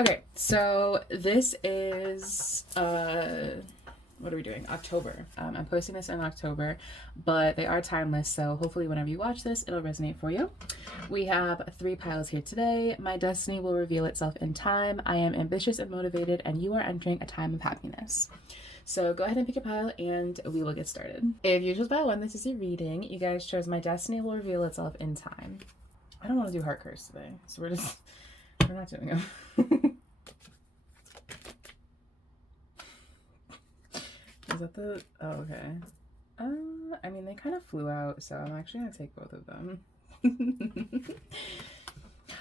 Okay, so this is what are we doing? October. I'm posting this in October, but they are timeless, so hopefully whenever you watch this, it'll resonate for you. We have 3 piles here today. My destiny will reveal itself in time. I am ambitious and motivated, and you are entering a time of happiness. So go ahead and pick a pile and we will get started. If you chose pile 1, this is your reading. You guys chose my destiny will reveal itself in time. I don't want to do heart curse today, so we're not doing it. Is that the... Oh, okay. I mean, they kind of flew out, so I'm actually going to take both of them.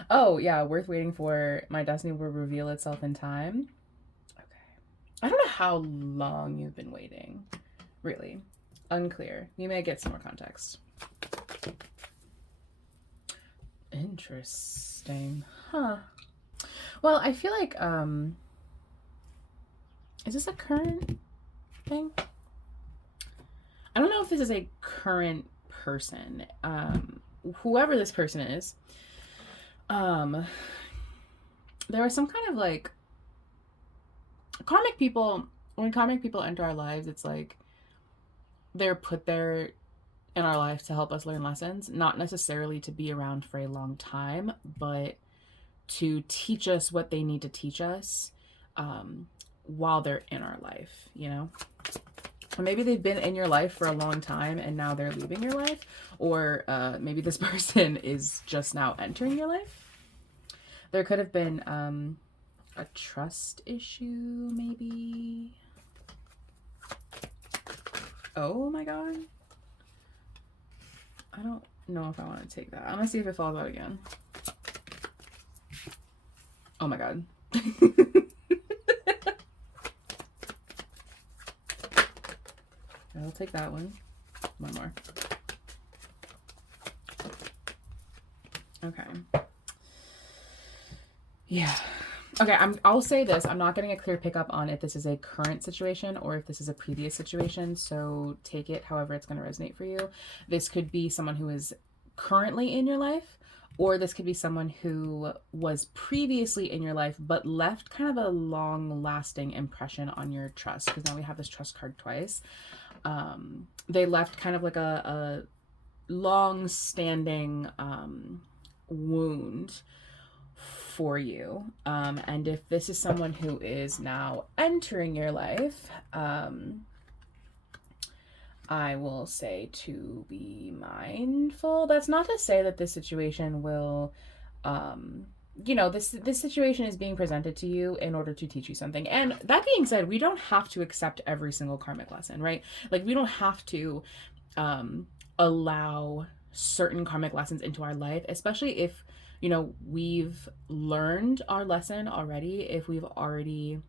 Oh, yeah, worth waiting for. My destiny will reveal itself in time. Okay. I don't know how long you've been waiting. Really. Unclear. You may get some more context. Interesting. Huh. Well, I feel like, is this a current thing? I don't know if this is a current person. Whoever this person is, there are some kind of like karmic people. When karmic people enter our lives, it's like they're put there in our life to help us learn lessons, not necessarily to be around for a long time, but to teach us what they need to teach us while they're in our life, you know? Or maybe they've been in your life for a long time and now they're leaving your life, or maybe this person is just now entering your life. There could have been a trust issue, maybe. Oh my god. I don't know if I want to take that. I'm gonna see if it falls out again. Oh my god. I'll take that one. One more. Okay. Yeah. Okay, I'll say this. I'm not getting a clear pickup on if this is a current situation or if this is a previous situation, so take it however it's going to resonate for you. This could be someone who is currently in your life, or this could be someone who was previously in your life but left kind of a long-lasting impression on your trust, because now we have this trust card twice. They left kind of like a long-standing wound for you. And if this is someone who is now entering your life, I will say to be mindful. That's not to say that this situation will, this situation is being presented to you in order to teach you something. And that being said, we don't have to accept every single karmic lesson, right? Like, we don't have to allow certain karmic lessons into our life, especially if, we've learned our lesson already, if we've already,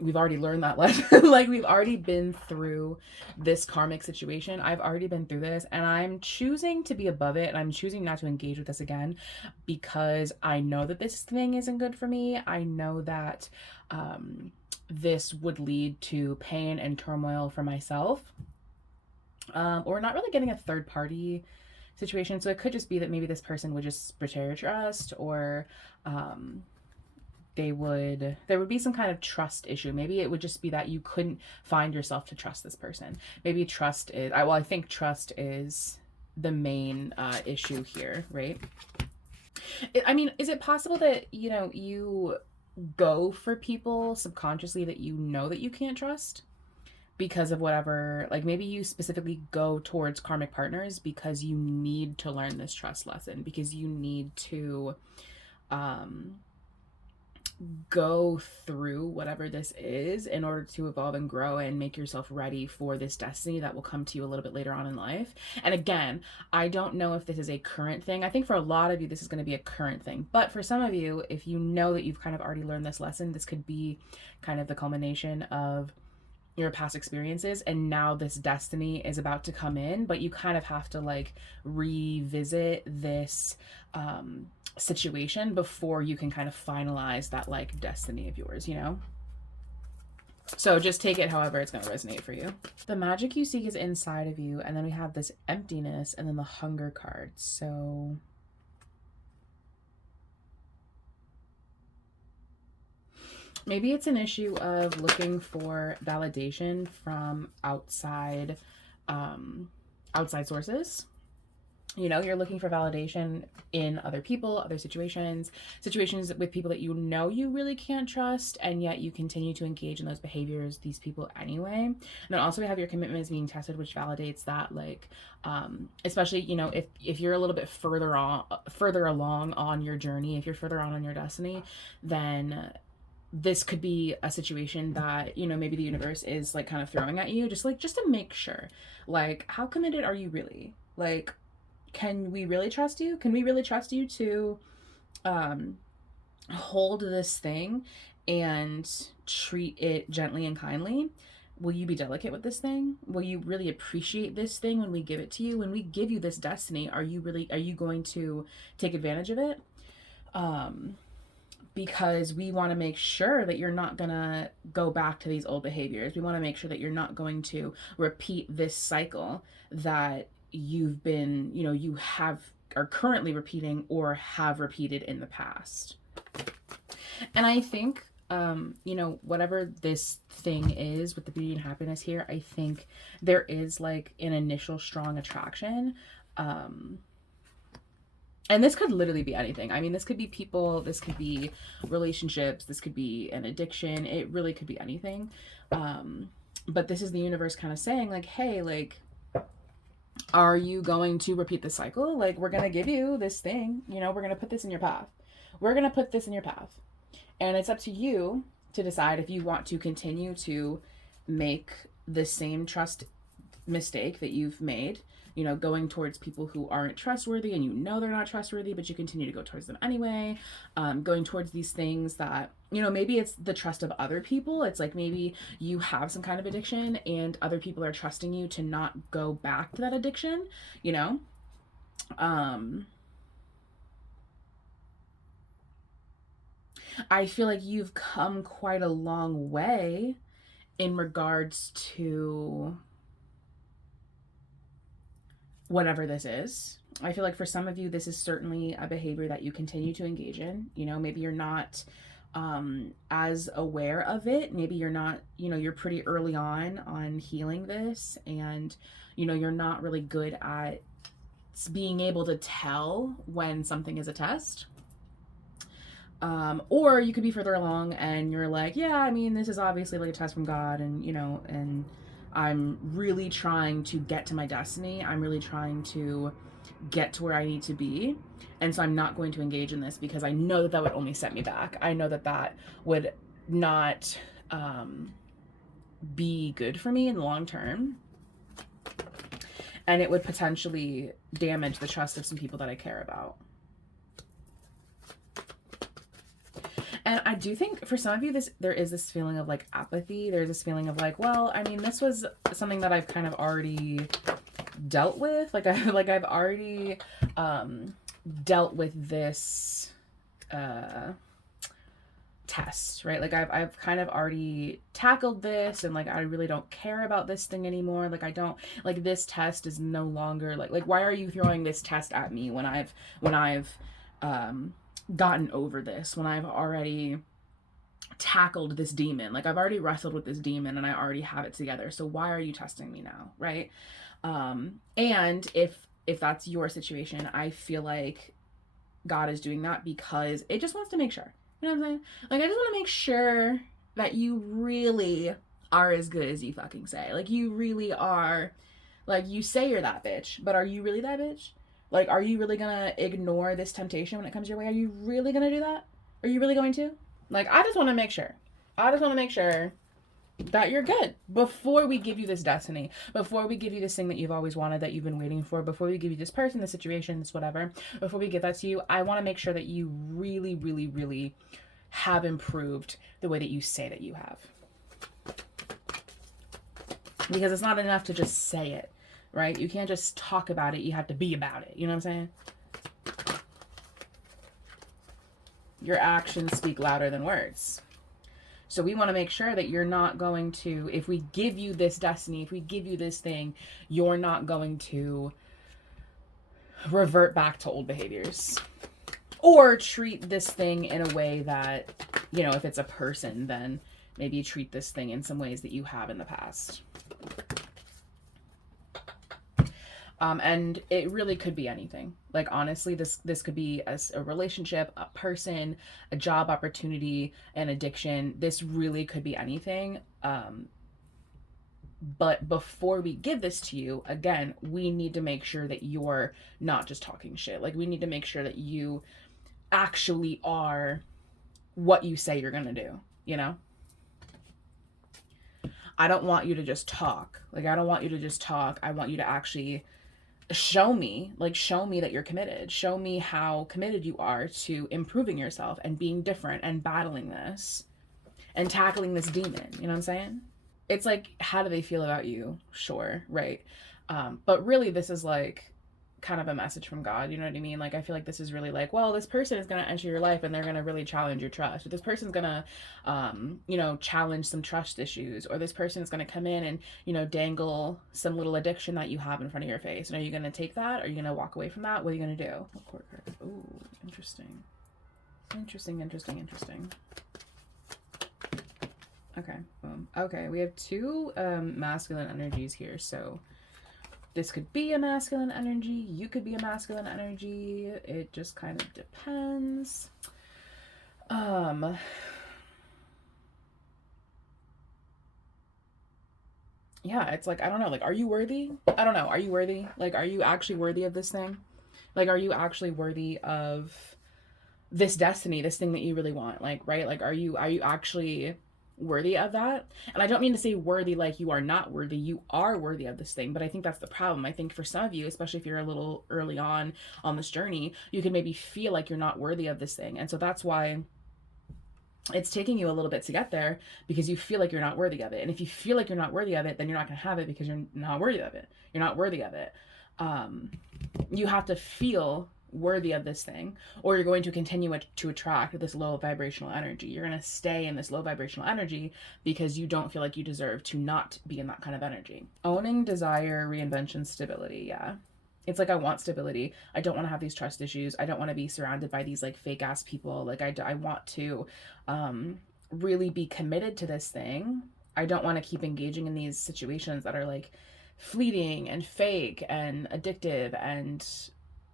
we've already learned that lesson. Like, we've already been through this karmic situation. I've already been through this, and I'm choosing to be above it, and I'm choosing not to engage with this again, because I know that this thing isn't good for me. I know that this would lead to pain and turmoil for myself. Or not really getting a third party situation. So it could just be that maybe this person would just betray your trust, or there would be some kind of trust issue. Maybe it would just be that you couldn't find yourself to trust this person. Maybe trust is, I think trust is the main issue here, right? Is it possible that, you go for people subconsciously that you know that you can't trust? Because of whatever, like, maybe you specifically go towards karmic partners because you need to learn this trust lesson, because you need to go through whatever this is in order to evolve and grow and make yourself ready for this destiny that will come to you a little bit later on in life. And again, I don't know if this is a current thing. I think for a lot of you, this is going to be a current thing. But for some of you, if you know that you've kind of already learned this lesson, this could be kind of the culmination of your past experiences, and now this destiny is about to come in, but you kind of have to like revisit this situation before you can kind of finalize that like destiny of yours, So just take it however it's going to resonate for you. The magic you seek is inside of you, and then we have this emptiness and then the hunger card. So Maybe it's an issue of looking for validation from outside sources. You know, you're looking for validation in other people, other situations with people that you know you really can't trust, and yet you continue to engage in those behaviors, these people anyway. And then also we have your commitments being tested, which validates that, like, especially, you know, if you're a little bit further along on your journey, if you're further on your destiny, then this could be a situation that, you know, maybe the universe is like kind of throwing at you, just to make sure, like, how committed are you really? Like, can we really trust you? Can we really trust you to hold this thing and treat it gently and kindly? Will you be delicate with this thing? Will you really appreciate this thing when we give it to you? When we give you this destiny, are you going to take advantage of it? Because we want to make sure that you're not going to go back to these old behaviors. We want to make sure that you're not going to repeat this cycle that you've been, you know, are currently repeating or have repeated in the past. And I think, you know, whatever this thing is with the beauty and happiness here, I think there is like an initial strong attraction. And this could literally be anything. I mean, this could be people, this could be relationships, this could be an addiction. It really could be anything. But this is the universe kind of saying, like, hey, like, are you going to repeat the cycle? Like, we're going to give you this thing, you know, we're going to put this in your path. We're going to put this in your path. And it's up to you to decide if you want to continue to make the same trust mistake that you've made, you know, going towards people who aren't trustworthy and you know they're not trustworthy, but you continue to go towards them anyway. Going towards these things that, you know, maybe it's the trust of other people. It's like maybe you have some kind of addiction and other people are trusting you to not go back to that addiction, you know? I feel like you've come quite a long way in regards to whatever this is. I feel like for some of you, this is certainly a behavior that you continue to engage in. You know, maybe you're not as aware of it. Maybe you're not, you know, you're pretty early on healing this, and, you know, you're not really good at being able to tell when something is a test. Or you could be further along and you're like, yeah, I mean, this is obviously like a test from God, and, you know, and I'm really trying to get to my destiny. I'm really trying to get to where I need to be. And so I'm not going to engage in this because I know that that would only set me back. I know that that would not be good for me in the long term. And it would potentially damage the trust of some people that I care about. And I do think for some of you, there is this feeling of like apathy. There's this feeling of like, well, I mean, this was something that I've kind of already dealt with. Like I've already dealt with this test, right? Like I've kind of already tackled this, and like I really don't care about this thing anymore. Like I don't, like, this test is no longer like why are you throwing this test at me when I've gotten over this, when I've already tackled this demon? Like I've already wrestled with this demon and I already have it together. So why are you testing me now, right? And if that's your situation, I feel like God is doing that because it just wants to make sure. You know what I'm saying? Like, I just want to make sure that you really are as good as you fucking say. Like, you really are. Like, you say you're that bitch, but are you really that bitch? Like, are you really gonna ignore this temptation when it comes your way? Are you really gonna do that? Are you really going to? Like, I just want to make sure. I just want to make sure that you're good before we give you this destiny, before we give you this thing that you've always wanted, that you've been waiting for, before we give you this person, this situation, this whatever, before we give that to you. I want to make sure that you really, really, really have improved the way that you say that you have. Because it's not enough to just say it, right? You can't just talk about it. You have to be about it. You know what I'm saying? Your actions speak louder than words. So we want to make sure that you're not going to, if we give you this destiny, if we give you this thing, you're not going to revert back to old behaviors or treat this thing in a way that if it's a person, then maybe treat this thing in some ways that you have in the past. And it really could be anything. Like, honestly, this could be a relationship, a person, a job opportunity, an addiction. This really could be anything. But before we give this to you, again, we need to make sure that you're not just talking shit. Like, we need to make sure that you actually are what you say you're going to do, you know? I don't want you to just talk. Like, I don't want you to just talk. I want you to actually show me that you're committed. Show me how committed you are to improving yourself and being different and battling this and tackling this demon. You know what I'm saying? It's like, how do they feel about you? Sure, right? But really, this is like kind of a message from God. You know what I mean? Like, I feel like this is really like, well, this person is going to enter your life and they're going to really challenge your trust. Or this person's going to, challenge some trust issues. Or this person is going to come in and, dangle some little addiction that you have in front of your face. And are you going to take that? Are you going to walk away from that? What are you going to do? Ooh, interesting. Interesting. Okay, boom. Okay, we have two masculine energies here, so this could be a masculine energy, you could be a masculine energy, it just kind of depends. Yeah, it's like, I don't know, like, are you worthy? I don't know, are you worthy? Like, are you actually worthy of this thing? Like, are you actually worthy of this destiny, this thing that you really want? Like, right? Like, are you actually worthy of that? And I don't mean to say worthy like you are not worthy. You are worthy of this thing, but I think that's the problem. I think for some of you, especially if you're a little early on this journey, you can maybe feel like you're not worthy of this thing. And so that's why it's taking you a little bit to get there, because you feel like you're not worthy of it. And if you feel like you're not worthy of it, then you're not going to have it, because you're not worthy of it. You're not worthy of it. You have to feel worthy of this thing, or you're going to continue to attract this low vibrational energy. You're going to stay in this low vibrational energy because you don't feel like you deserve to not be in that kind of energy. Owning desire, reinvention, stability. Yeah. It's like, I want stability. I don't want to have these trust issues. I don't want to be surrounded by these like fake ass people. Like, I want to really be committed to this thing. I don't want to keep engaging in these situations that are like fleeting and fake and addictive and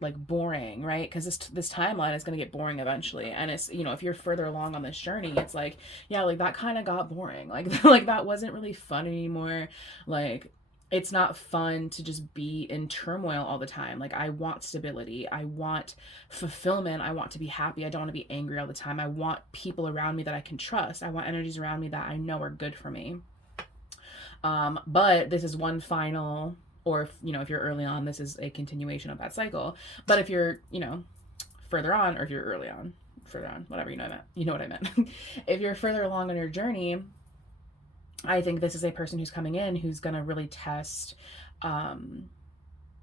like boring, right? Because this timeline is going to get boring eventually. And it's, if you're further along on this journey, it's like, yeah, like that kind of got boring. Like, like that wasn't really fun anymore. Like, it's not fun to just be in turmoil all the time. Like, I want stability. I want fulfillment. I want to be happy. I don't want to be angry all the time. I want people around me that I can trust. I want energies around me that I know are good for me. But this is one final, or if you're early on, this is a continuation of that cycle. But if you're, further on, or if you're further on, whatever, you know what I meant. If you're further along on your journey, I think this is a person who's coming in who's going to really test, they're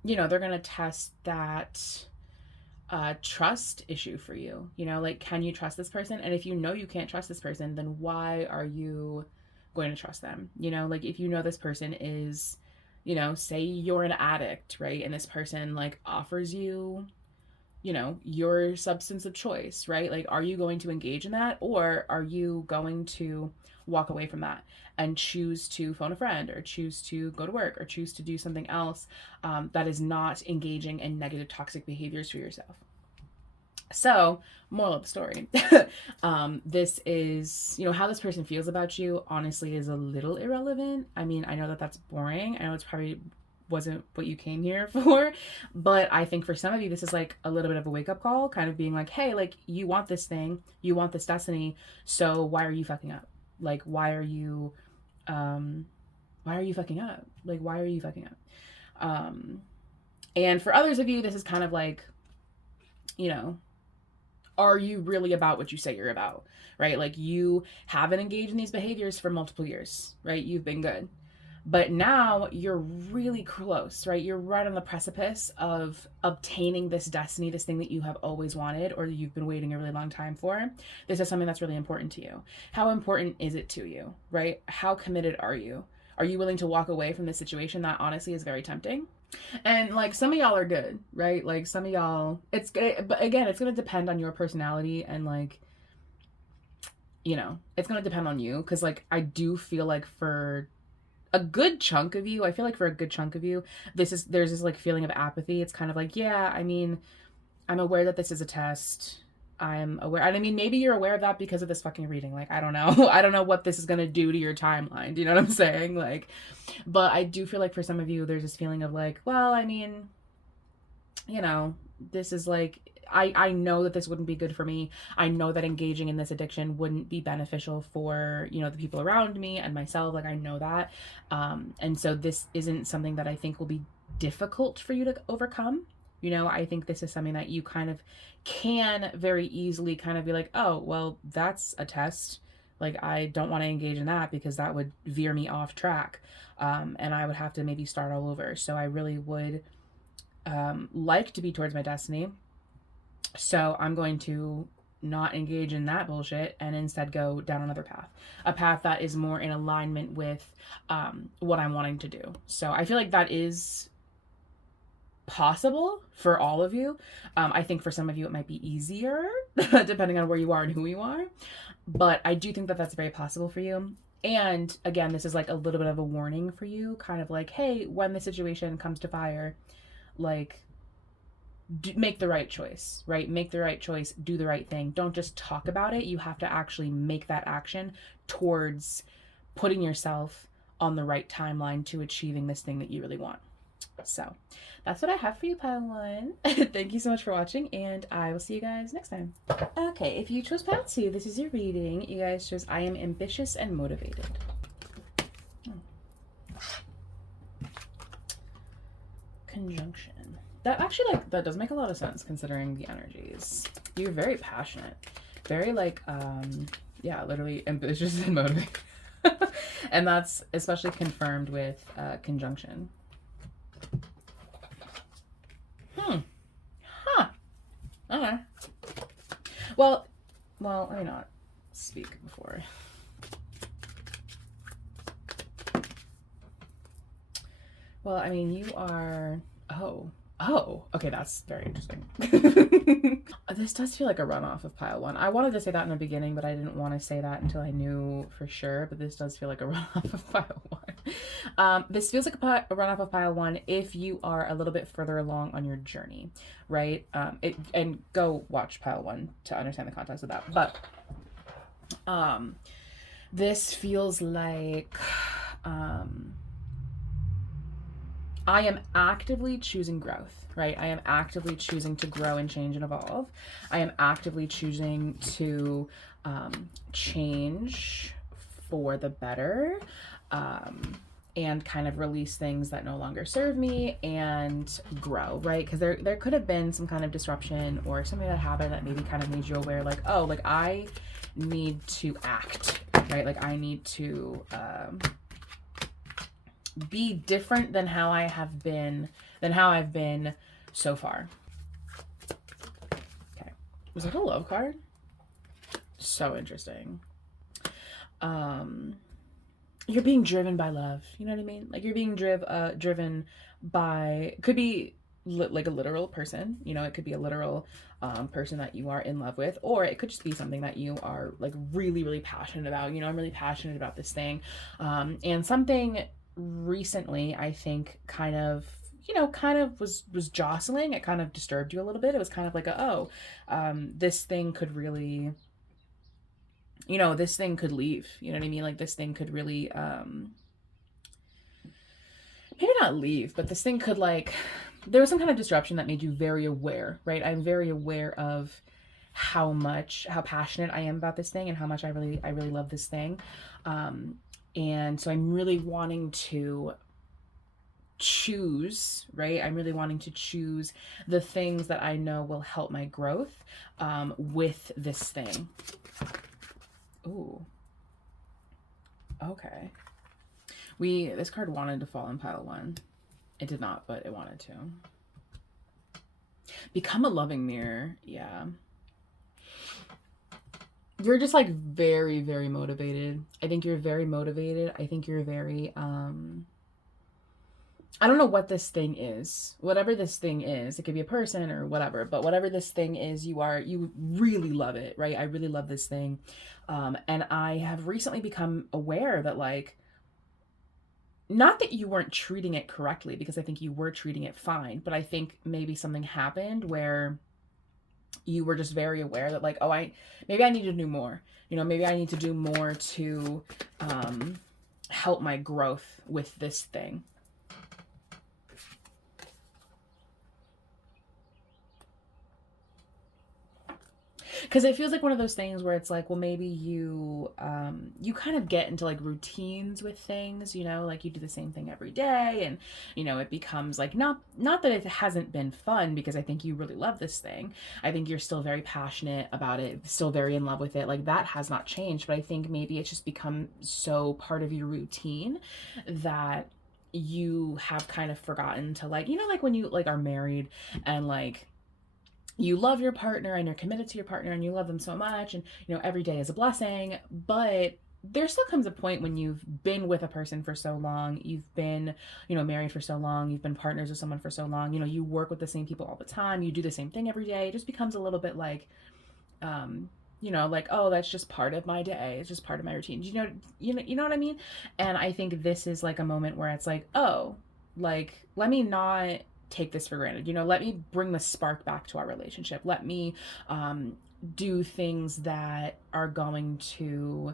going to test that trust issue for you. Like, can you trust this person? And if you can't trust this person, then why are you going to trust them? Like, if this person is, say you're an addict, right? And this person like offers you, your substance of choice, right? Like, are you going to engage in that, or are you going to walk away from that and choose to phone a friend, or choose to go to work, or choose to do something else that is not engaging in negative, toxic behaviors for yourself? So, moral of the story, this is, how this person feels about you, honestly, is a little irrelevant. I mean, I know that that's boring. I know it's probably wasn't what you came here for, but I think for some of you, this is like a little bit of a wake up call, kind of being like, hey, like, you want this thing, you want this destiny, so why are you fucking up? Like, why are you fucking up? Like, why are you fucking up? And for others of you, this is kind of like, are you really about what you say you're about, right? Like, you haven't engaged in these behaviors for multiple years, right? You've been good. But now you're really close, right? You're right on the precipice of obtaining this destiny, this thing that you have always wanted, or you've been waiting a really long time for. This is something that's really important to you. How important is it to you, right? How committed are you? Are you willing to walk away from this situation that honestly is very tempting? And like, some of y'all are good, right? Like, some of y'all, but again, it's going to depend on your personality and like you know, it's going to depend on you. Cause like, I do feel like for a good chunk of you, I feel like for a good chunk of you, there's this like feeling of apathy. It's kind of like, yeah, I mean, I'm aware that this is a test. I'm aware. And I mean, maybe you're aware of that because of this fucking reading. Like, I don't know. I don't know what this is going to do to your timeline. Do you know what I'm saying? Like, but I do feel like for some of you, there's this feeling of like, well, I mean, you know, this is like, I know that this wouldn't be good for me. I know that engaging in this addiction wouldn't be beneficial for, you know, the people around me and myself. Like, I know that. And so this isn't something that I think will be difficult for you to overcome. You know, I think this is something that you kind of can very easily kind of be like, oh, well, that's a test. Like, I don't want to engage in that because that would veer me off track. And I would have to maybe start all over. So I really would like to be towards my destiny. So I'm going to not engage in that bullshit and instead go down another path, a path that is more in alignment with what I'm wanting to do. So I feel like that is possible for all of you. I think for some of you it might be easier depending on where you are and who you are. But I do think that that's very possible for you. And again, this is like a little bit of a warning for you, kind of like, hey, when the situation comes to fire, like, make the right choice, right? Make the right choice, do the right thing. Don't just talk about it. You have to actually make that action towards putting yourself on the right timeline to achieving this thing that you really want. So that's what I have for you, pile one. Thank you so much for watching, and I will see you guys next time. Okay, if you chose pile two, this is your reading. You guys chose I am ambitious and motivated. Conjunction. That actually, like, that does make a lot of sense considering the energies. You're very passionate, very like, yeah, literally ambitious and motivated. And that's especially confirmed with conjunction. Huh. Okay. Well, let me not speak before. Well, I mean, you are, oh, okay, that's very interesting. This does feel like a runoff of pile one. I wanted to say that in the beginning, but I didn't want to say that until I knew for sure, but this does feel like a runoff of pile one. This feels like a runoff of pile one if you are a little bit further along on your journey, right? And go watch pile one to understand the context of that. But this feels like I am actively choosing growth, right? I am actively choosing to grow and change and evolve. I am actively choosing to change for the better, and kind of release things that no longer serve me and grow, right? Because there could have been some kind of disruption or something that happened that maybe kind of made you aware, like, oh, like I need to act, right? Like I need to be different than how I've been so far. Okay. Was that a love card? So interesting. You're being driven by love. You know what I mean? Like you're being driven by, could be like a literal person, you know, it could be a literal person that you are in love with, or it could just be something that you are like really, really passionate about. You know, I'm really passionate about this thing. And something recently, I think, kind of was jostling. It kind of disturbed you a little bit. It was kind of like this thing could really, you know, this thing could leave. You know what I mean? Like this thing could really, maybe not leave, but this thing could like, there was some kind of disruption that made you very aware, right? I'm very aware of how passionate I am about this thing and how much I really love this thing. And so I'm really wanting to choose, right? I'm really wanting to choose the things that I know will help my growth with this thing. Ooh. Okay. This card wanted to fall in pile one. It did not, but it wanted to. Become a loving mirror. Yeah. You're just like very, very motivated. I think you're very motivated. I think you're very, I don't know what this thing is. Whatever this thing is, it could be a person or whatever, but whatever this thing is, you really love it, right? I really love this thing. And I have recently become aware that, like, not that you weren't treating it correctly, because I think you were treating it fine, but I think maybe something happened where you were just very aware that, like, oh, maybe I need to do more. Maybe I need to do more to help my growth with this thing. Because it feels like one of those things where it's like, well, maybe you kind of get into like routines with things, like you do the same thing every day, and it becomes like, not that it hasn't been fun, because I think you really love this thing. I think you're still very passionate about it, still very in love with it, like that has not changed, but I think maybe it's just become so part of your routine that you have kind of forgotten to, like, like when you like are married, and like you love your partner and you're committed to your partner and you love them so much, and every day is a blessing, but there still comes a point when you've been with a person for so long, you've been married for so long, you've been partners with someone for so long, you work with the same people all the time, you do the same thing every day. It just becomes a little bit like, like, oh, that's just part of my day, it's just part of my routine. You know what I mean? And I think this is like a moment where it's like, oh, like, let me not take this for granted. Let me bring the spark back to our relationship. Let me do things that are going to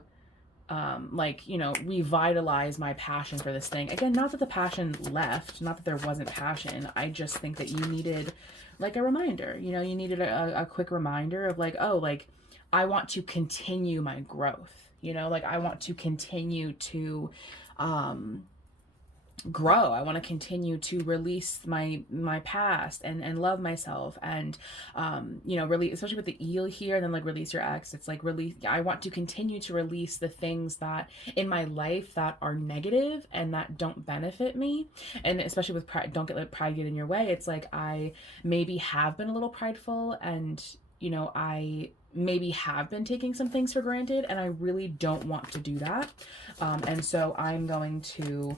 like, revitalize my passion for this thing. Again, not that the passion left, not that there wasn't passion. I just think that you needed like a reminder. You needed a quick reminder of like, oh, like, I want to continue my growth. Like, I want to continue to grow. I want to continue to release my past and love myself, and release, especially with the eel here, and then like release your ex. It's like, release. I want to continue to release the things that in my life that are negative and that don't benefit me, and especially with pride. Don't let pride get in your way. It's like, I maybe have been a little prideful, and I maybe have been taking some things for granted, and I really don't want to do that. And so I'm going to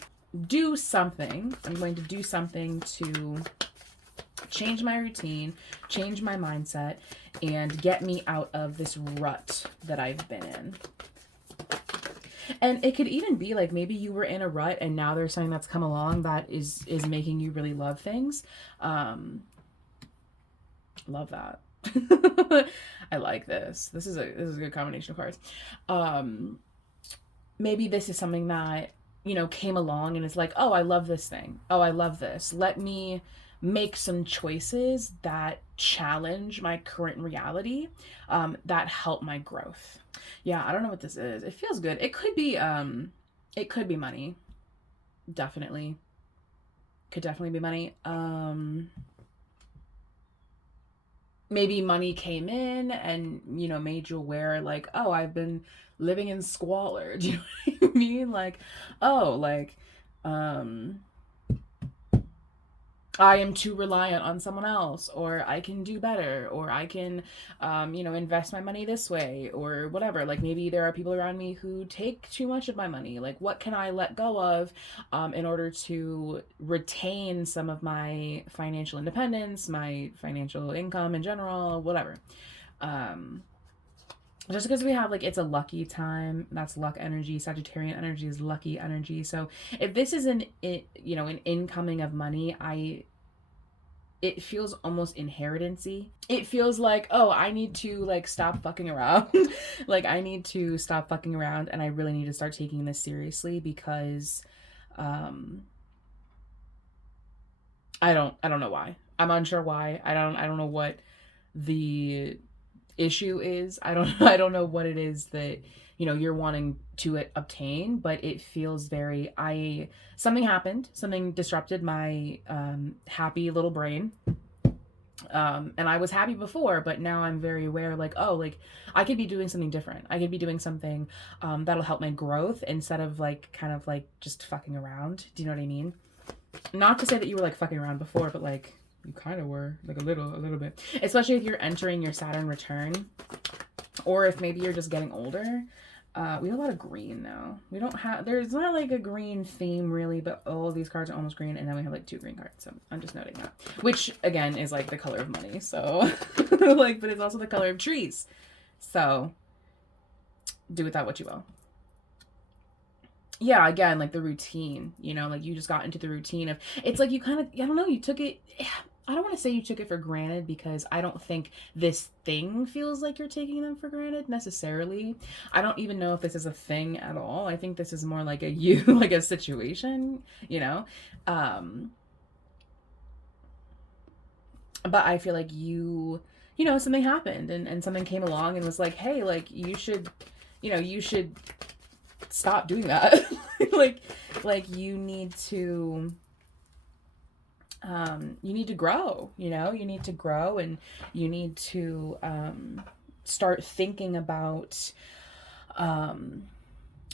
do something. I'm going to do something to change my routine, change my mindset, and get me out of this rut that I've been in. And it could even be like, maybe you were in a rut and now there's something that's come along that is making you really love things. Love that. I like this. This is a good combination of cards. Maybe this is something that came along and it's like, oh, I love this thing. Oh, I love this. Let me make some choices that challenge my current reality, that help my growth. Yeah, I don't know what this is. It feels good. It could be money. Definitely. Could definitely be money. Maybe money came in and made you aware, like, oh, I've been living in squalor. Do you know what I mean? Like, oh, like, I am too reliant on someone else, or I can do better, or I can invest my money this way, or whatever. Like, maybe there are people around me who take too much of my money. Like, what can I let go of in order to retain some of my financial independence, my financial income in general, whatever. Just because we have, like, it's a lucky time, that's luck energy. Sagittarian energy is lucky energy. So if this is an incoming of money, it feels almost inheritancy. It feels like, oh, I need to like stop fucking around. Like, I need to stop fucking around, and I really need to start taking this seriously, because I don't know why. I'm unsure why. I don't know what the issue is. I don't know what it is that you're wanting to obtain, but it feels very, something happened, something disrupted my happy little brain, and I was happy before, but now I'm very aware, like, oh, like, I could be doing something different. I could be doing something that'll help my growth, instead of like kind of like just fucking around. Do you know what I mean? Not to say that you were like fucking around before, but like, you kind of were, like, a little bit, especially if you're entering your Saturn return, or if maybe you're just getting older. We have a lot of green now. We don't have, there's not like a green theme really, but all of these cards are almost green, and then we have like two green cards. So I'm just noting that, which again is like the color of money. So like, but it's also the color of trees. So do with that what you will. Yeah, again, like the routine, like you just got into the routine of, it's like you kind of, I don't know, you took it. I don't want to say you took it for granted, because I don't think this thing feels like you're taking them for granted necessarily. I don't even know if this is a thing at all. I think this is more like a you, like a situation, you know? Um, but I feel like something happened, and something came along and was like, hey, like you should stop doing that. like, you need to grow, you need to grow, and you need to start thinking about um,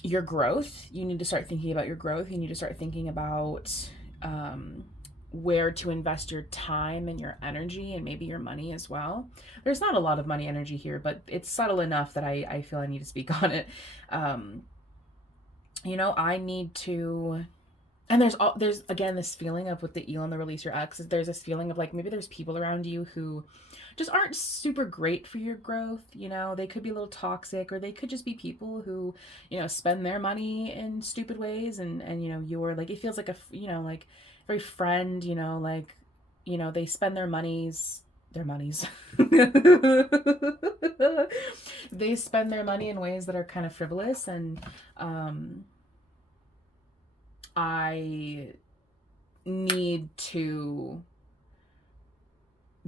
your growth. You need to start thinking about your growth. You need to start thinking about um, where to invest your time and your energy, and maybe your money as well. There's not a lot of money energy here, but it's subtle enough that I feel I need to speak on it. Um, I need to, and there's again this feeling of, with the eel and the release your ex, there's this feeling of like, maybe there's people around you who just aren't super great for your growth. They could be a little toxic, or they could just be people who spend their money in stupid ways, and you're like, it feels like like very friend, like they spend their monies. They spend their money in ways that are kind of frivolous, and um I need to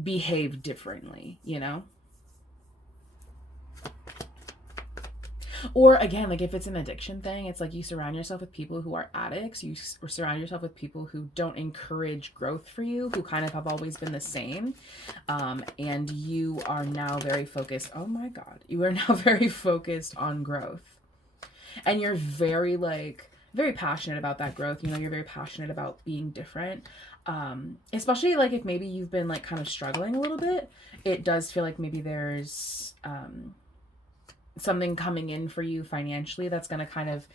behave differently. Or again, like if it's an addiction thing, it's like you surround yourself with people who are addicts. You surround yourself with people who don't encourage growth for you, who kind of have always been the same. And you are now very focused. Oh my God. You are now very focused on growth. And you're very, like, very passionate about that growth. You're very passionate about being different. Especially like if maybe you've been like kind of struggling a little bit, it does feel like maybe there's something coming in for you financially that's going to kind of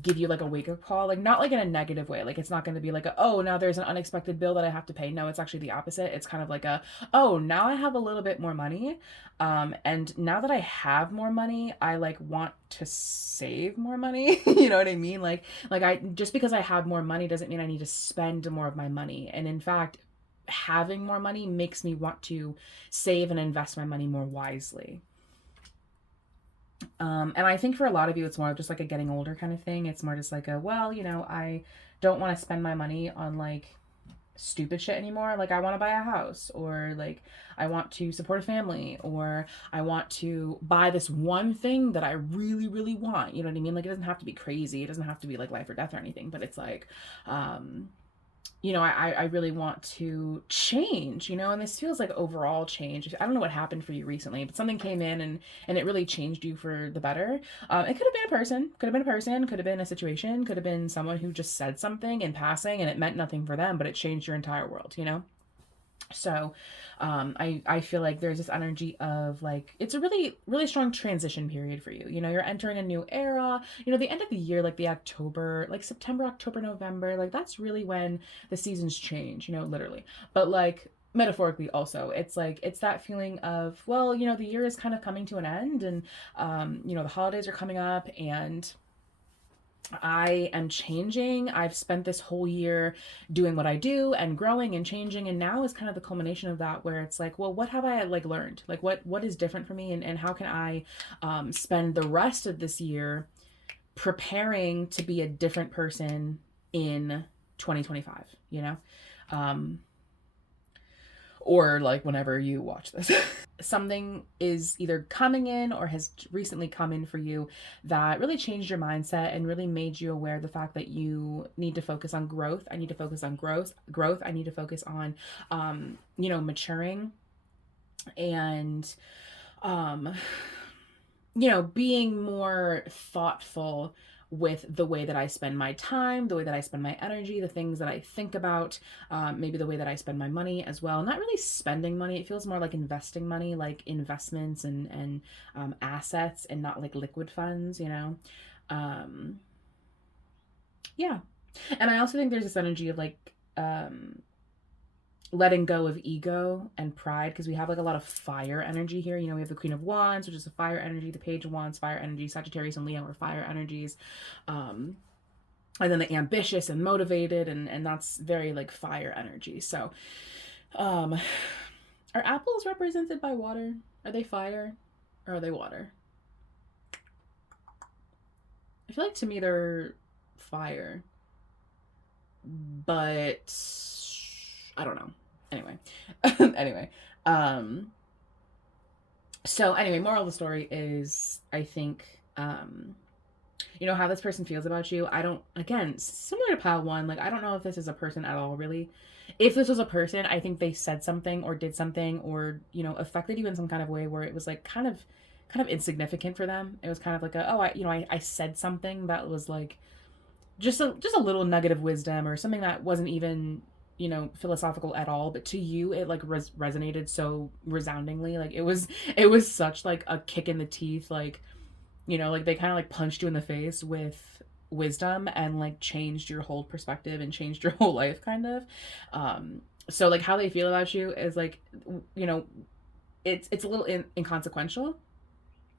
give you like a wake up call, like not like in a negative way. Like it's not going to be like oh, now there's an unexpected bill that I have to pay. No, it's actually the opposite. It's kind of like oh, now I have a little bit more money, and now that I have more money, I like want to save more money. You know what I mean? Like I, just because I have more money doesn't mean I need to spend more of my money. And in fact, having more money makes me want to save and invest my money more wisely. And I think for a lot of you, it's more of just like a getting older kind of thing. It's more just like well, I don't want to spend my money on like stupid shit anymore. Like I want to buy a house, or like I want to support a family, or I want to buy this one thing that I really, really want. You know what I mean? Like it doesn't have to be crazy. It doesn't have to be like life or death or anything, but it's like, I really want to change, and this feels like overall change. I don't know what happened for you recently, but something came in, and it really changed you for the better. It could have been a situation, could have been someone who just said something in passing and it meant nothing for them, but it changed your entire world. So I feel like there's this energy of like, it's a really, really strong transition period for you. You're entering a new era. The end of the year, like the October, like September, October, November, like that's really when the seasons change, literally. But like metaphorically also, it's like, it's that feeling of, well, the year is kind of coming to an end, and the holidays are coming up, and I am changing. I've spent this whole year doing what I do and growing and changing, and now is kind of the culmination of that, where it's like, well, what have I like learned? Like what is different for me, and how can I spend the rest of this year preparing to be a different person in 2025, Um, or like whenever you watch this. Something is either coming in or has recently come in for you that really changed your mindset and really made you aware of the fact that you need to focus on growth. I need to focus on growth. I need to focus on maturing, and being more thoughtful with the way that I spend my time, the way that I spend my energy, the things that I think about, maybe the way that I spend my money as well. Not really spending money. It feels more like investing money, like investments and assets, and not like liquid funds, you know? Um, yeah. And I also think there's this energy of like, letting go of ego and pride, because we have like a lot of fire energy here. You know, we have the Queen of Wands, which is a fire energy, the Page of Wands, fire energy, Sagittarius and Leo are fire energies. And then the ambitious and motivated, and that's very like fire energy. So, are apples represented by water? Are they fire or are they water? I feel like to me they're fire, but I don't know. Anyway, anyway, um, so anyway, moral of the story is, I think, you know, how this person feels about you. I don't, again, similar to pile one, like, I don't know if this is a person at all, really. If this was a person, I think they said something or did something or, you know, affected you in some kind of way where it was like kind of insignificant for them. It was kind of like a, oh, I said something that was like just a little nugget of wisdom or something that wasn't even, you know, philosophical at all, but to you it like resonated so resoundingly. Like it was such like a kick in the teeth, like, you know, like they kind of like punched you in the face with wisdom and like changed your whole perspective and changed your whole life, kind of. So like how they feel about you is like, you know, it's a little inconsequential,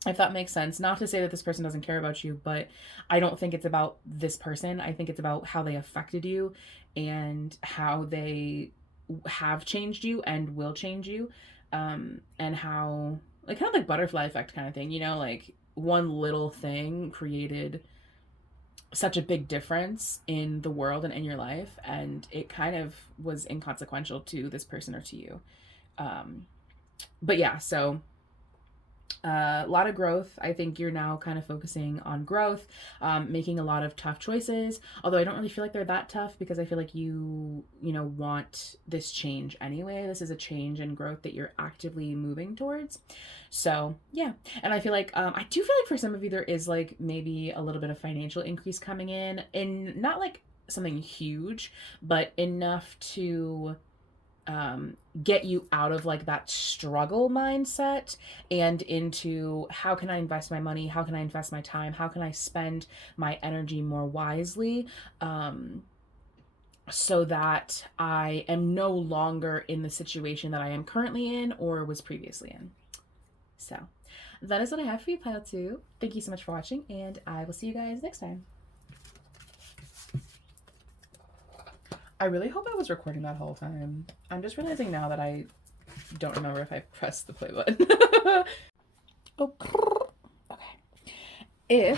if that makes sense. Not to say that this person doesn't care about you, but I don't think it's about this person. I think it's about how they affected you and how they have changed you and will change you. And how, like, kind of like butterfly effect kind of thing, you know, like one little thing created such a big difference in the world and in your life, and it kind of was inconsequential to this person or to you. But yeah, so a lot of growth. I think you're now kind of focusing on growth, making a lot of tough choices. Although I don't really feel like they're that tough, because I feel like you know, want this change anyway. This is a change and growth that you're actively moving towards. So yeah, and I feel like I do feel like for some of you there is like maybe a little bit of financial increase coming in not like something huge, but enough to get you out of like that struggle mindset and into, how can I invest my money? How can I invest my time? How can I spend my energy more wisely? So that I am no longer in the situation that I am currently in or was previously in. So that is what I have for you, Pile 2. Thank you so much for watching, and I will see you guys next time. I really hope I was recording that whole time. I'm just realizing now that I don't remember if I pressed the play button. Oh, okay.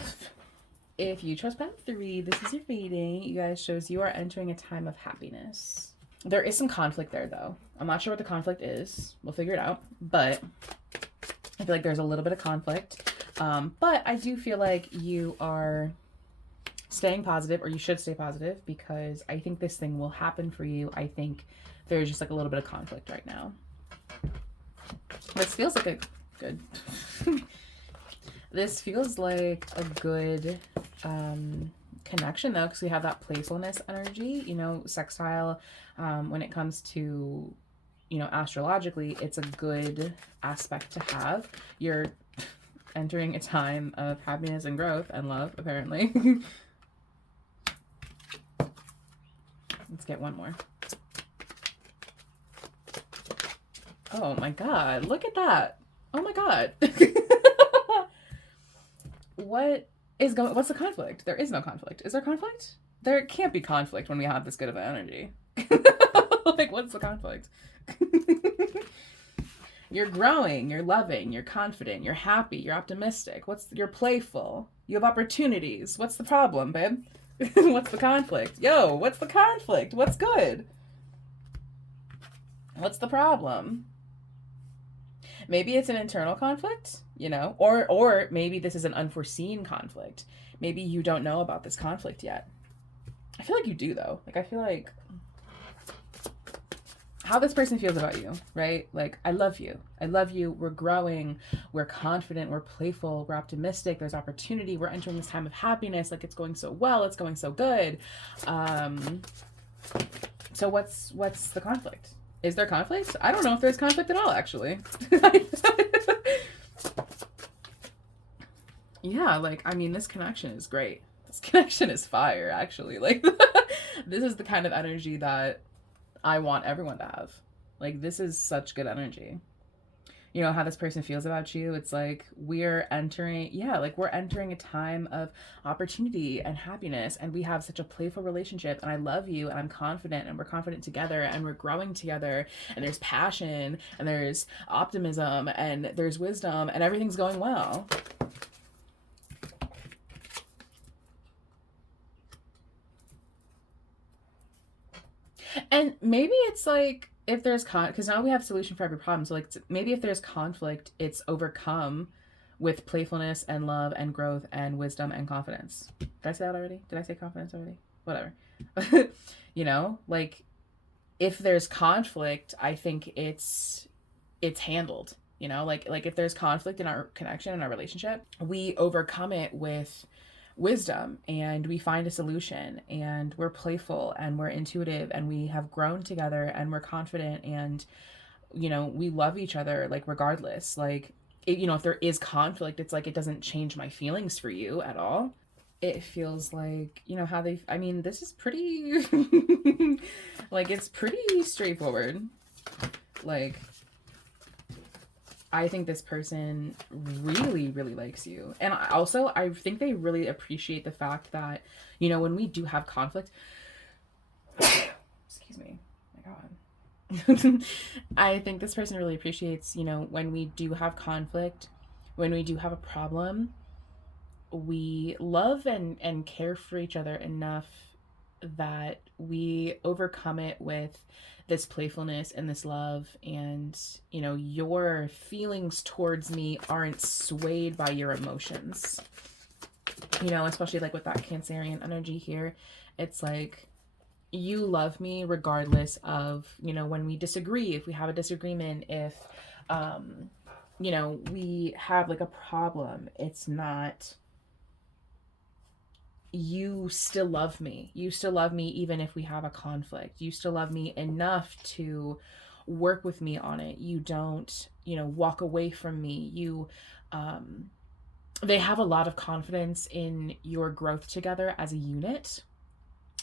If you chose path 3, this is your reading. You guys, shows you are entering a time of happiness. There is some conflict there, though. I'm not sure what the conflict is. We'll figure it out. But I feel like there's a little bit of conflict. But I do feel like you are staying positive, or you should stay positive, because I think this thing will happen for you. I think there's just like a little bit of conflict right now. This feels like a good this feels like a good connection, though, because we have that playfulness energy, you know, sextile. When it comes to, you know, astrologically, it's a good aspect to have. You're entering a time of happiness and growth and love, apparently. Let's get one more. Oh my god, look at that. Oh my god. What's the conflict? There is no conflict. Is there conflict? There can't be conflict when we have this good of an energy. Like, what's the conflict? You're growing, you're loving, you're confident, you're happy, you're optimistic. You're playful. You have opportunities. What's the problem, babe? What's the conflict? Yo, what's the conflict? What's good? What's the problem? Maybe it's an internal conflict, you know, or maybe this is an unforeseen conflict. Maybe you don't know about this conflict yet. I feel like you do, though. Like, I feel like how this person feels about you, right? Like, I love you. I love you. We're growing. We're confident. We're playful. We're optimistic. There's opportunity. We're entering this time of happiness. Like, it's going so well. It's going so good. Um, so what's the conflict? Is there conflict? I don't know if there's conflict at all, actually. Yeah, like, I mean, this connection is great. This connection is fire, actually. Like, this is the kind of energy that I want everyone to have. Like, this is such good energy. You know how this person feels about you? It's like we're entering, yeah, like we're entering a time of opportunity and happiness, and we have such a playful relationship. And I love you, and I'm confident, and we're confident together, and we're growing together. And there's passion, and there's optimism, and there's wisdom, and everything's going well. And maybe it's like if there's because now we have solution for every problem. So like maybe if there's conflict, it's overcome with playfulness and love and growth and wisdom and confidence. Did I say that already? Did I say confidence already? Whatever. You know, like if there's conflict, I think it's handled. You know, like if there's conflict in our connection in our relationship, we overcome it with wisdom, and we find a solution, and we're playful, and we're intuitive, and we have grown together, and we're confident, and you know, we love each other, like regardless. Like it, you know, if there is conflict, it's like it doesn't change my feelings for you at all. It feels like, you know, how they, I mean, this is pretty like it's pretty straightforward. Like, I think this person really, really likes you. And also, I think they really appreciate the fact that, you know, when we do have conflict, excuse me, my God. I think this person really appreciates, you know, when we do have conflict, when we do have a problem, we love and care for each other enough that we overcome it with this playfulness and this love. And you know, your feelings towards me aren't swayed by your emotions, you know, especially like with that Cancerian energy here. It's like you love me regardless of, you know, when we disagree, if we have a disagreement, if um you know, we have like a problem, it's not, you still love me. You still love me even if we have a conflict. You still love me enough to work with me on it. You don't, you know, walk away from me. You they have a lot of confidence in your growth together as a unit.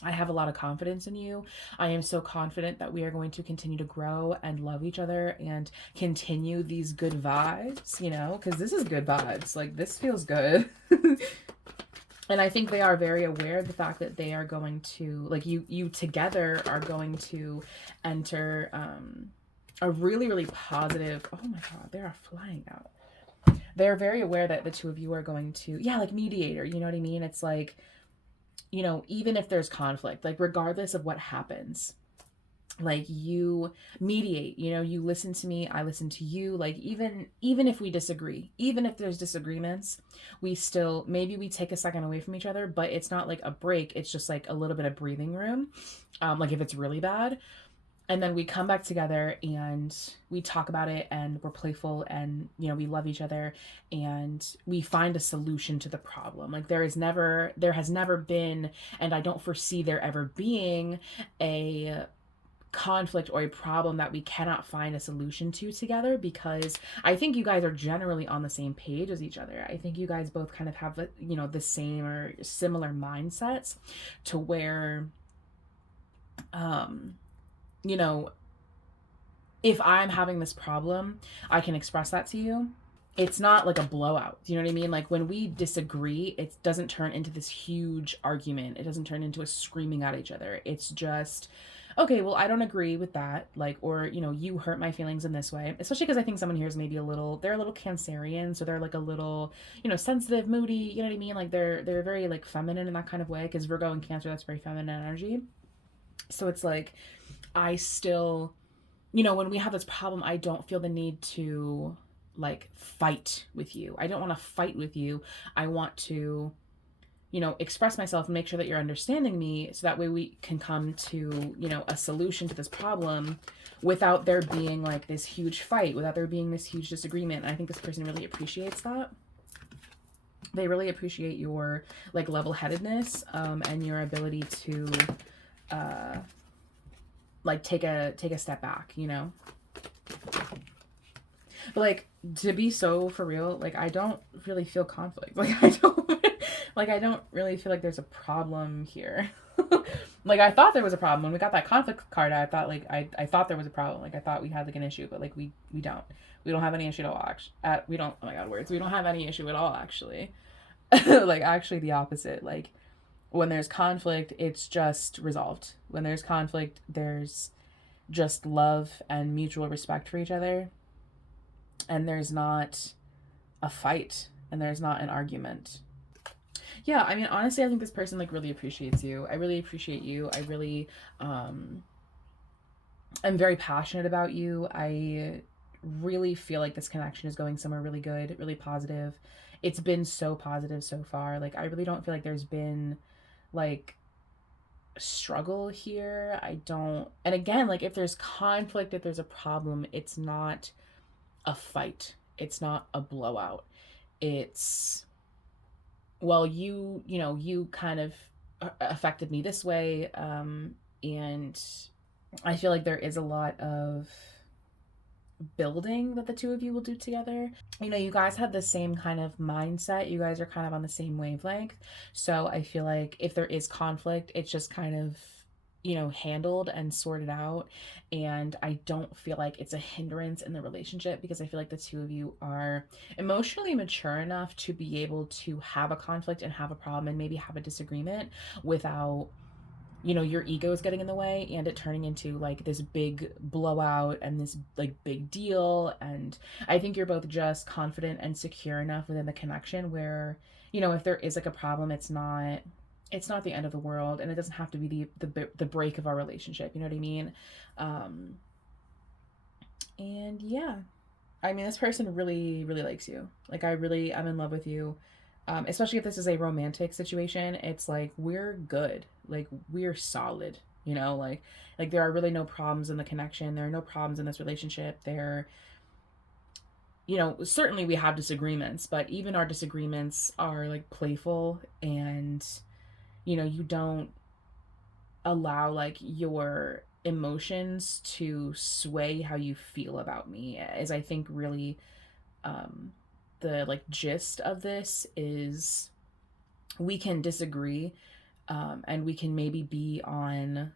I have a lot of confidence in you. I am so confident that we are going to continue to grow and love each other and continue these good vibes, you know, because this is good vibes. Like, this feels good. And I think they are very aware of the fact that they are going to, like, you together are going to enter a really, really positive, oh my God, they are flying out. They're very aware that the two of you are going to, yeah, like mediator, you know what I mean? It's like, you know, even if there's conflict, like regardless of what happens, like you mediate, you know, you listen to me, I listen to you. Like even if we disagree, even if there's disagreements, we still, maybe we take a second away from each other, but it's not like a break, it's just like a little bit of breathing room, like if it's really bad. And then we come back together and we talk about it, and we're playful, and you know, we love each other, and we find a solution to the problem. Like there has never been, and I don't foresee there ever being, a conflict or a problem that we cannot find a solution to together, because I think you guys are generally on the same page as each other. I think you guys both kind of have, you know, the same or similar mindsets, to where you know, if I'm having this problem, I can express that to you. It's not like a blowout. Do you know what I mean? Like when we disagree, it doesn't turn into this huge argument. It doesn't turn into a screaming at each other. It's just, okay, well, I don't agree with that. Like, or, you know, you hurt my feelings in this way. Especially because I think someone here is maybe they're a little Cancerian. So they're like a little, you know, sensitive, moody, you know what I mean? Like they're very like feminine in that kind of way. Because Virgo and Cancer, that's very feminine energy. So it's like, I still, you know, when we have this problem, I don't feel the need to like fight with you. I don't want to fight with you. I want to, express myself and make sure that you're understanding me, so that way we can come to, a solution to this problem without there being like this huge fight, without there being this huge disagreement. And I think this person really appreciates that. They really appreciate your like level-headedness, and your ability to like take a step back, But like, to be so for real, like I don't really feel conflict. Like I don't really feel like there's a problem here. Like I thought there was a problem when we got that conflict card. I thought like I thought there was a problem. Like I thought we had like an issue, but like we don't. We don't have any issue at all. Actually, we don't. Oh my god, words. We don't have any issue at all. Actually, like actually the opposite. Like when there's conflict, it's just resolved. When there's conflict, there's just love and mutual respect for each other, and there's not a fight, and there's not an argument. Yeah, I mean, honestly, I think this person like really appreciates you. I really appreciate you. I really I'm very passionate about you. I really feel like this connection is going somewhere really good, really positive. It's been so positive so far. Like I really don't feel like there's been like struggle here. I don't. And again, like if there's conflict, if there's a problem, it's not a fight. It's not a blowout. It's, well, you kind of affected me this way, and I feel like there is a lot of building that the two of you will do together. You guys have the same kind of mindset. You guys are kind of on the same wavelength. So I feel like if there is conflict, it's just kind of, handled and sorted out. And I don't feel like it's a hindrance in the relationship, because I feel like the two of you are emotionally mature enough to be able to have a conflict and have a problem and maybe have a disagreement without, your ego is getting in the way and it turning into like this big blowout and this like big deal. And I think you're both just confident and secure enough within the connection where, if there is like a problem, it's not the end of the world, and it doesn't have to be the break of our relationship. You know what I mean? And yeah, I mean, this person really, really likes you. Like, I'm in love with you. Especially if this is a romantic situation, it's like we're good. Like we're solid. Like there are really no problems in the connection. There are no problems in this relationship. Certainly we have disagreements, but even our disagreements are like playful, and you don't allow like your emotions to sway how you feel about me, as I think really the like gist of this is we can disagree, and we can maybe be on,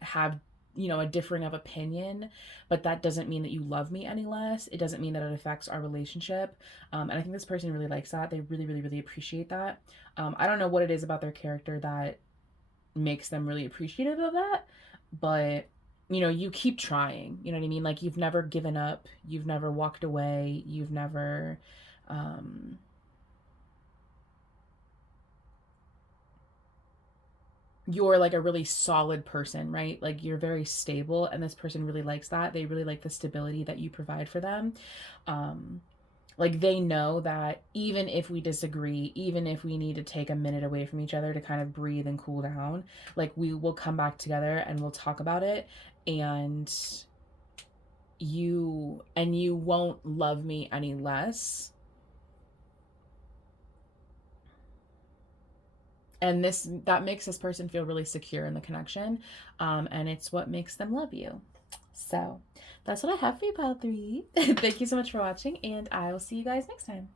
have, a differing of opinion, but that doesn't mean that you love me any less. It doesn't mean that it affects our relationship. And I think this person really likes that. They really, really, really appreciate that. I don't know what it is about their character that makes them really appreciative of that, but you keep trying. You know what I mean? Like you've never given up, you've never walked away, you've never you're like a really solid person, right? Like you're very stable, and this person really likes that. They really like the stability that you provide for them. Like they know that even if we disagree, even if we need to take a minute away from each other to kind of breathe and cool down, like we will come back together and we'll talk about it, and you won't love me any less. And that makes this person feel really secure in the connection, and it's what makes them love you. So that's what I have for you, pile 3. Thank you so much for watching, and I will see you guys next time.